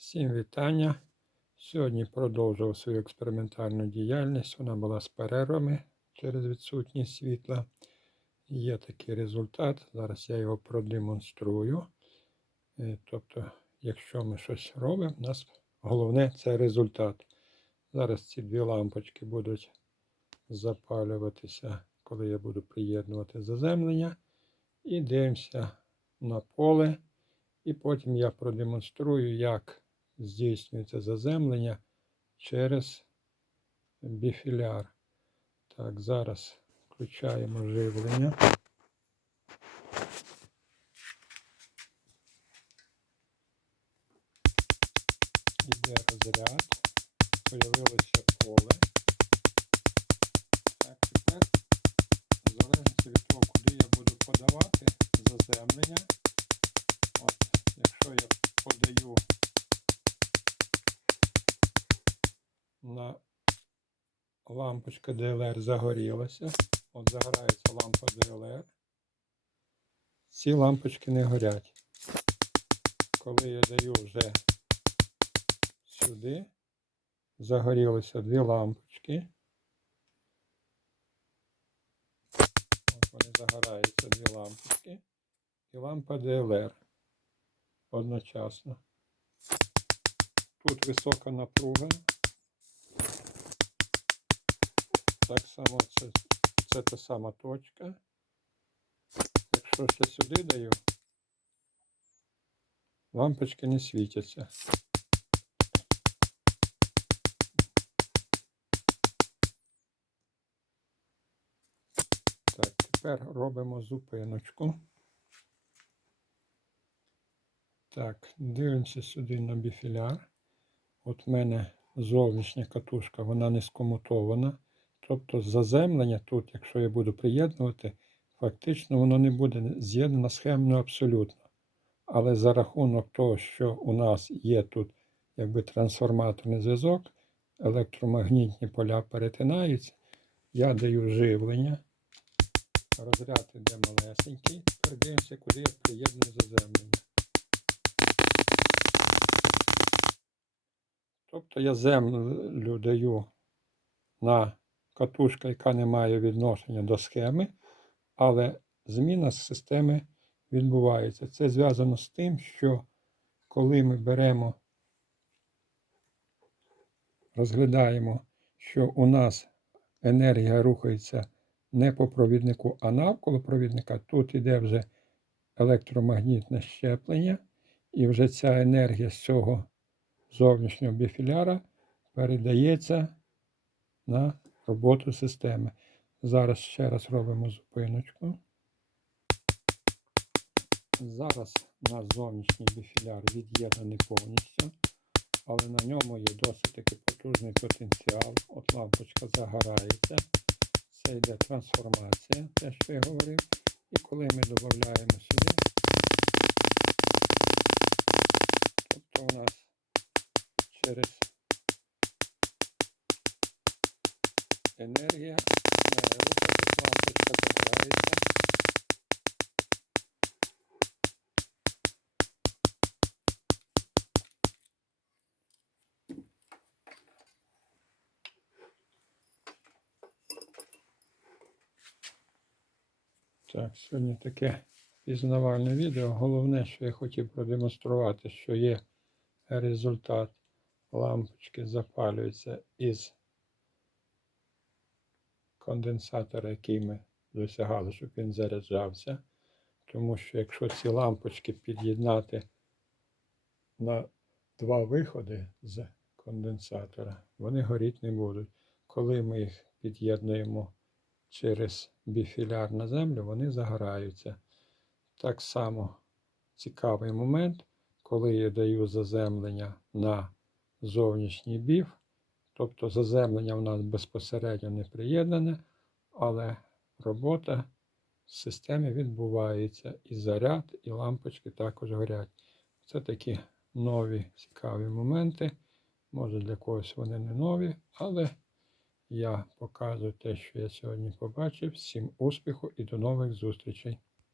Всім вітання. Сьогодні продовжував свою експериментальну діяльність. Вона була з перервами через відсутність світла. Є такий результат. Зараз я його продемонструю. Е, Тобто, якщо ми щось робимо, у нас головне це результат. Зараз ці дві лампочки будуть запалюватися, коли я буду приєднувати заземлення. І дивимося на поле. І потім я продемонструю, як здійснюється заземлення через біфіляр. Так, зараз включаємо живлення. Іде розряд, появилося поле. Так, тепер, в залежності від того, куди я буду подавати лампочка DLR загорілася, от загорається лампа DLR, ці лампочки не горять. Коли я даю вже сюди, загорілися дві лампочки. От вони загораються дві лампочки і лампа DLR одночасно. Тут висока напруга. Так само це, це та сама точка. Якщо ще сюди даю, лампочки не світяться. Так, тепер робимо зупиночку. Так, дивимося сюди на біфіляр. От в мене зовнішня катушка, вона не скомутована. Тобто заземлення тут, якщо я буду приєднувати, фактично воно не буде з'єднано схемно абсолютно. Але за рахунок того, що у нас є тут якби трансформаторний зв'язок, електромагнітні поля перетинаються, я даю живлення. Розряд іде малесенький. Тепер дивимося, куди я приєдную заземлення. Тобто я землю даю на катушку, яка не має відношення до схеми, але зміна з системи відбувається. Це зв'язано з тим, що коли ми беремо, розглядаємо, що у нас енергія рухається не по провіднику, а навколо провідника, тут іде вже електромагнітне щеплення, і вже ця енергія з цього зовнішнього біфіляра передається на роботу системи. Зараз ще раз робимо зупиночку. Зараз у нас зовнішній біфіляр від'єднаний повністю, але на ньому є досить таки потужний потенціал. От лампочка загорається. Це йде трансформація, те, що я говорив. І коли ми додаємо енергія загорається. Так, сьогодні таке пізнавальне відео. Головне, що я хотів продемонструвати, що є результат. Лампочки запалюються із конденсатора, який ми досягали, щоб він заряджався. Тому що якщо ці лампочки під'єднати на два виходи з конденсатора, вони горіти не будуть. Коли ми їх під'єднуємо через біфіляр на землю, вони загораються. Так само цікавий момент, коли я даю заземлення на зовнішній біф, тобто заземлення в нас безпосередньо не приєднане, але робота в системі відбувається. І заряд, і лампочки також горять. Це такі нові цікаві моменти. Може для когось вони не нові, але я показую те, що я сьогодні побачив. Всім успіху і до нових зустрічей!